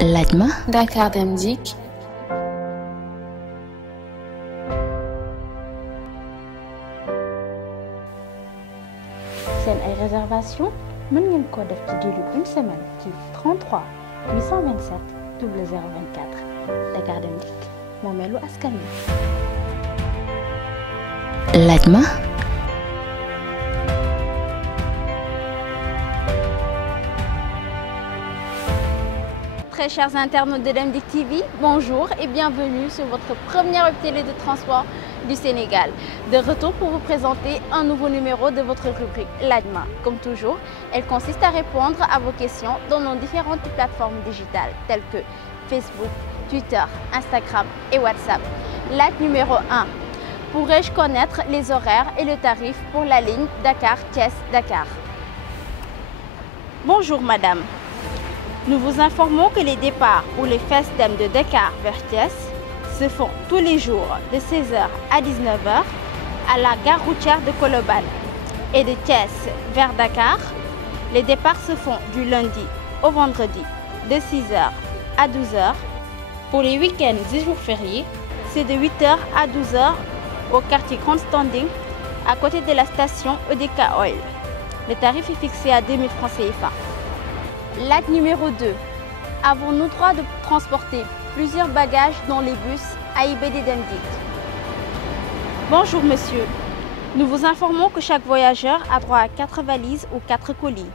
Ladma Dakar Dem Dikk. seen ay réservation mën ngeen ko def ci diiru une semaine ci 33 827 0024 Dakar Dem Dikk moomeelu askan wi. Ladma Très chers internautes de Dem Dikk TV, bonjour et bienvenue sur votre première web télé de transport du Sénégal. De retour pour vous présenter un nouveau numéro de votre rubrique Ladma. Comme toujours, elle consiste à répondre à vos questions dans nos différentes plateformes digitales telles que Facebook, Twitter, Instagram et WhatsApp. Laaj numéro 1. Pourrais-je connaître les horaires et le tarif pour la ligne Dakar-Thiès-Dakar? Bonjour madame. Nous vous informons que les départs pour les FESDEM de Dakar vers Thiès se font tous les jours de 16h à 19h à la gare routière de Colobane. Et de Thiès vers Dakar, les départs se font du lundi au vendredi de 6h à 12h. Pour les week-ends et jours fériés, c'est de 8h à 12h au quartier Grand Standing, à côté de la station EDK Oil. Le tarif est fixé à 2000 francs CFA. Laaj numéro 2. Avons-nous droit de transporter plusieurs bagages dans les bus AIBD Dem Dikk? Bonjour monsieur. Nous vous informons que chaque voyageur a droit à 4 valises ou 4 colis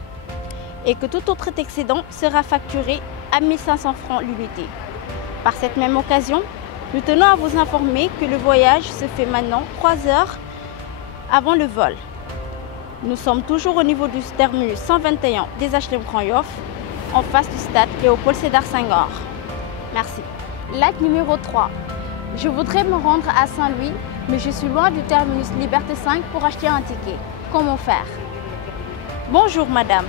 et que tout autre excédent sera facturé à 1500 francs l'unité. Par cette même occasion, nous tenons à vous informer que le voyage se fait maintenant 3 heures avant le vol. Nous sommes toujours au niveau du terminus 121 des HLM Grand Yoff, en face du stade Léopold Sédar Senghor. Merci. Laaj numéro 3. Je voudrais me rendre à Saint-Louis, mais je suis loin du terminus Liberté 5 pour acheter un ticket. Comment faire? Bonjour madame.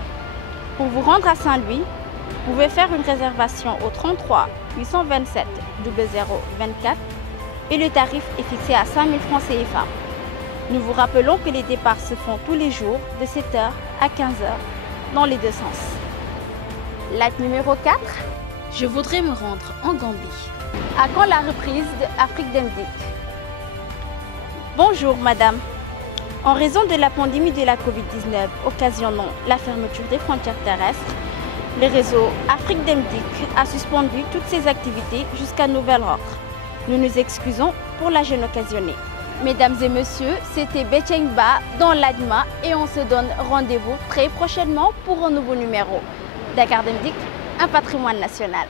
Pour vous rendre à Saint-Louis, vous pouvez faire une réservation au 33 827 0024 et le tarif est fixé à 5000 francs CFA. Nous vous rappelons que les départs se font tous les jours de 7h à 15h dans les deux sens. Laaj numéro 4. Je voudrais me rendre en Gambie. À quand la reprise de Afrique Dem Dikk? Bonjour madame. En raison de la pandémie de la Covid-19 occasionnant la fermeture des frontières terrestres, le réseau Afrique Dem Dikk a suspendu toutes ses activités jusqu'à nouvel ordre. Nous nous excusons pour la gêne occasionnée. Mesdames et messieurs, c'était Betcheng Ba dans Ladma et on se donne rendez-vous très prochainement pour un nouveau numéro. Dakar Dem Dikk, un patrimoine national.